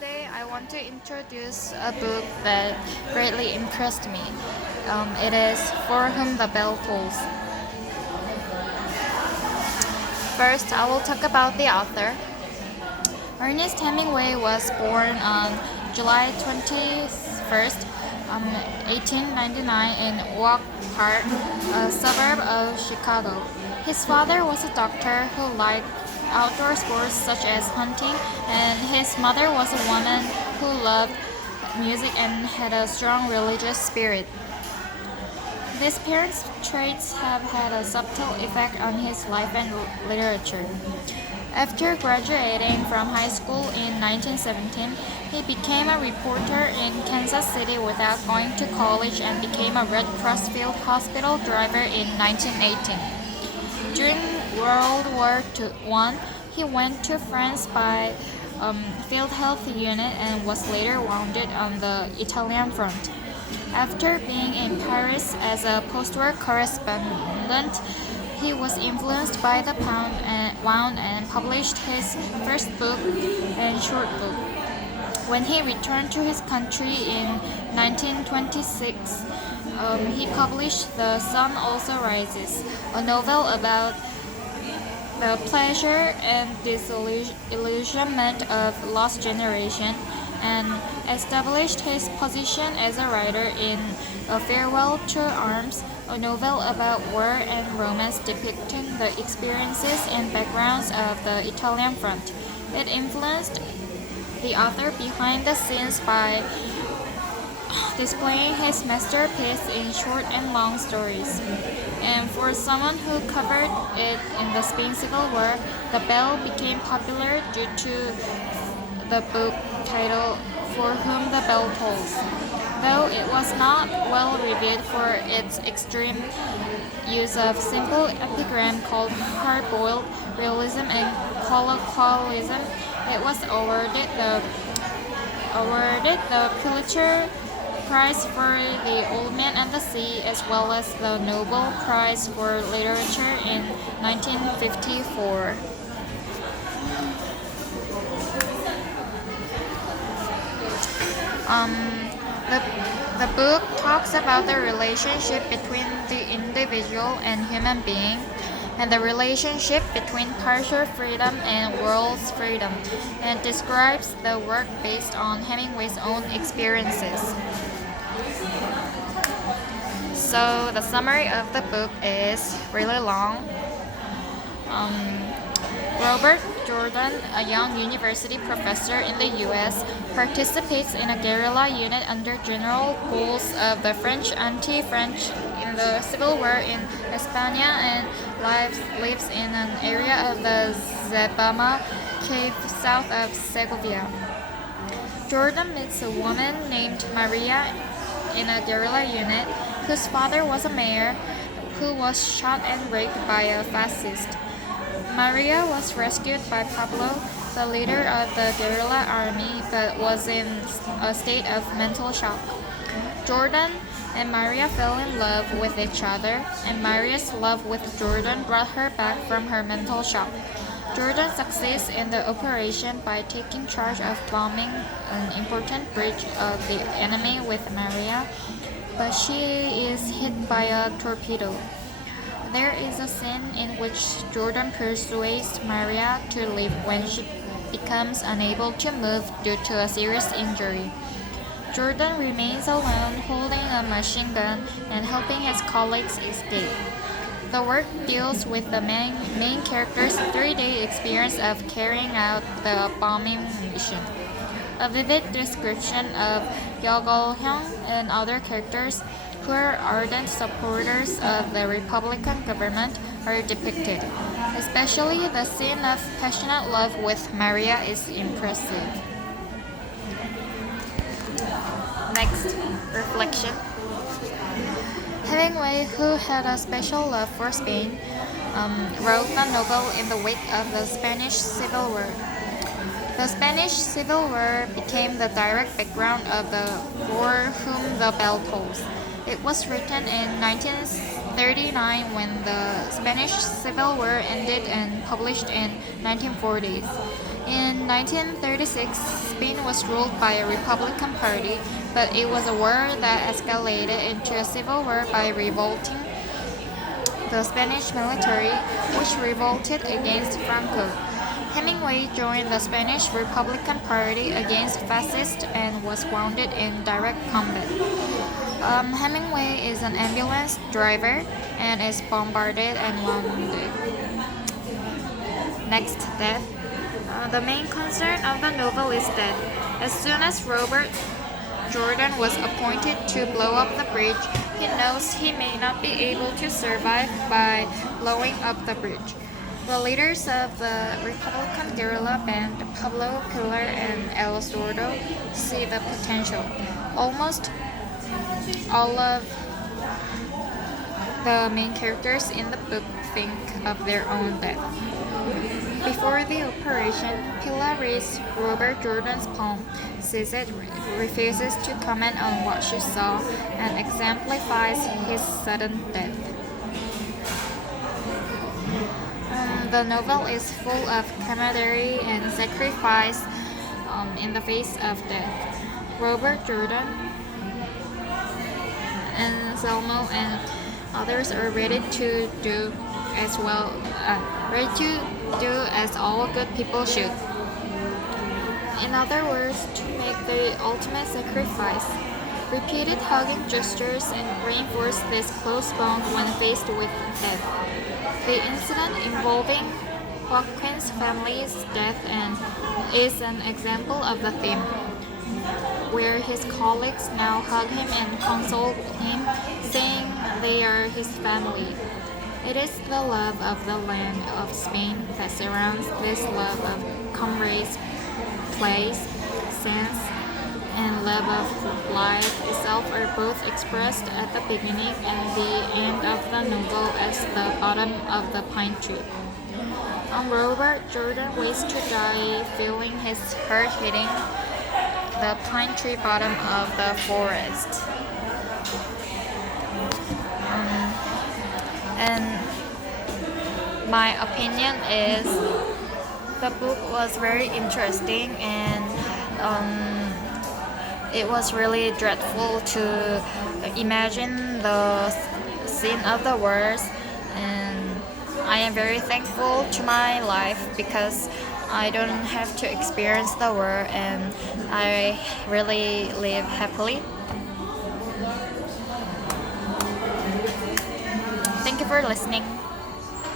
Today, I want to introduce a book that greatly impressed me. It is For Whom the Bell Tolls. First, I will talk about the author. Ernest Hemingway was born on July 21st, 1899 in Oak Park, a suburb of Chicago. His father was a doctor who liked outdoor sports such as hunting, and his mother was a woman who loved music and had a strong religious spirit. These parents' traits have had a subtle effect on his life and literature. After graduating from high school in 1917, he became a reporter in Kansas City without going to college and became a Red Cross field hospital driver in 1918. During World War I, he went to France by field health unit and was later wounded on the Italian front. After being in Paris as a post-war correspondent, he was influenced by the Wound and published his first book and short book. When he returned to his country in 1926, he published The Sun Also Rises, a novel about the pleasure and disillusionment of lost generation, and established his position as a writer in A Farewell to Arms, a novel about war and romance depicting the experiences and backgrounds of the Italian front. It influenced the author behind the scenes by displaying his masterpiece in short and long stories. And for someone who covered it in the Spain Civil War, The Bell became popular due to the book titled For Whom the Bell Tolls. Though it was not well reviewed for its extreme use of simple epigram called hard-boiled realism and colloquialism, it was awarded the Pulitzer Prize for The Old Man and the Sea, as well as the Nobel Prize for Literature in 1954. The book talks about the relationship between the individual and human being, and the relationship between partial freedom and world's freedom, and describes the work based on Hemingway's own experiences. So the summary of the book is really long. Robert Jordan, a young university professor in the U.S., participates in a guerrilla unit under General Pauls of the French anti-French in the Civil War in España and lives in an area of the Zabama Cave south of Segovia. Jordan meets a woman named Maria in a guerrilla unit whose father was a mayor who was shot and raped by a fascist. Maria was rescued by Pablo, the leader of the guerrilla army, but was in a state of mental shock. Jordan and Maria fell in love with each other, and Maria's love with Jordan brought her back from her mental shock. Jordan succeeds in the operation by taking charge of bombing an important bridge of the enemy with Maria, but she is hit by a torpedo. There is a scene in which Jordan persuades Maria to leave when she becomes unable to move due to a serious injury. Jordan remains alone, holding a machine gun and helping his colleagues escape. The work deals with the main character's 3-day experience of carrying out the bombing mission. A vivid description of Yeogol-hyung and other characters who are ardent supporters of the Republican government are depicted. Especially the scene of passionate love with Maria is impressive. Next, reflection. Hemingway, who had a special love for Spain, wrote the novel in the wake of the Spanish Civil War. The Spanish Civil War became the direct background of the For Whom the Bell Tolls. It was written in 1939 when the Spanish Civil War ended and published in 1940s. In 1936, Spain was ruled by a Republican party, but it was a war that escalated into a civil war by revolting the Spanish military, which revolted against Franco. Hemingway joined the Spanish Republican Party against fascists and was wounded in direct combat. Hemingway is an ambulance driver and is bombarded and wounded. Next, death. The main concern of the novel is death. As soon as Robert Jordan was appointed to blow up the bridge, he knows he may not be able to survive by blowing up the bridge. The leaders of the Republican guerrilla band, Pablo Pilar and El Sordo, see the potential. Almost all of the main characters in the book think of their own death. Before the operation, Pilar reads Robert Jordan's poem, says it refuses to comment on what she saw, and exemplifies his sudden death. The novel is full of camaraderie and sacrifice in the face of death. Robert Jordan and Selmo and others are ready to do as well, ready to do as all good people should. In other words, to make the ultimate sacrifice. Repeated hugging gestures reinforce this close bond when faced with death. The incident involving Joaquin's family's death is an example of the theme, where his colleagues now hug him and console him, saying they are his family. It is the love of the land of Spain that surrounds this love of comrades, place, sense, and love of life itself are both expressed at the beginning and the end of the novel as the bottom of the pine tree. Robert Jordan waits to die, feeling his heart hitting the pine tree bottom of the forest. And my opinion is the book was very interesting, and it was really dreadful to imagine the scene of the wars, and I am very thankful to my life because I don't have to experience the war, and I really live happily. Thank you for listening.